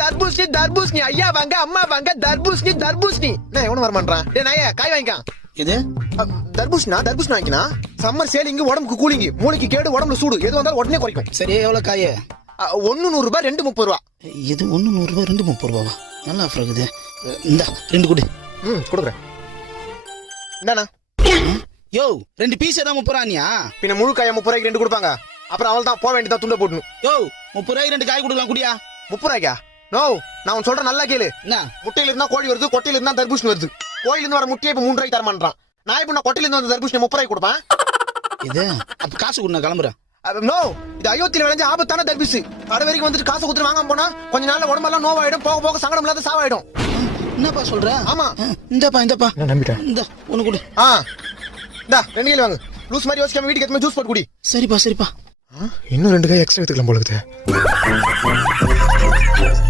தர்பூசணி தர்பூசணி ஐயா வாங்க அம்மா வாங்க தர்பூசணி தர்பூசணி நான் எவனும் வரமாட்டான் டே நாயே காய் வாங்கிக்கான் இது தர்பூசணா தர்பூசணி வாங்கினா சம்மர் சேலிங்கு உடம்புக்கு கூலிங்கு மூளைக்கு கேடு உடம்புல சூடு எது வந்தாலும் உடனே குறைக்கும் சரி எவ்வளவு காய 1 100 ரூபாய் 2 30 ரூபா இது 1 100 ரூபாய் 2 30 ரூபாவா நல்லா ஆஃபர் இருக்குது இந்த 2 கொடு கொடுக்குறேன் என்னண்ணா யோ 2 பீஸ் தான் 30 ரூபாயா பின்ன முழு காய 30 ரூபாய்க்கு 2 கொடுப்பாங்க அப்புறம் அவள் தான் போக வேண்டியதா துண்ட போடணும் யோ 30 ரூபாய்க்கு 2 காய் கொடுக்கலாம் குடியா 30 ரூபாய்க்கா நோ நான் உன் சொல்றேன் நல்லா கேளு என்ன முட்டையில இருந்தா கோழி வருது கொட்டையில இருந்தா தர்பூசணி வருது கோயில இருந்து வர முட்டையை இப்ப 3 ரூபாய்க்கு தரமாட்டான் நான் இப்ப நான் கொட்டையில இருந்து வந்த தர்பூசணி 30 ரூபாய்க்கு கொடுப்பேன் இது அப்ப காசு கொடு நான் கிளம்புறேன் நோ இது அயோத்தியில விளைஞ்ச ஆபத்தான தர்பூசணி வர வரைக்கும் வந்துட்டு காசு கொடுத்து வாங்காம போனா கொஞ்ச நாள்ல உடம்பெல்லாம் நோவாயிடும் போக போக சங்கடம் இல்லாத சாவாயிடும் என்னப்பா சொல்ற ஆமா இந்தப்பா நான் நம்பிட்டேன் இந்த ஒண்ணு கொடு இந்தா 2 கிலோ வாங்க லூஸ் மாதிரி யோசிக்காம வீட்டுக்கு எத்தனை ஜூஸ் போட்டு குடி சரிப்பா இன்னும் 2 காய் எக்ஸ்ட்ரா எடுத்துக்கலாம் போல இருக்குது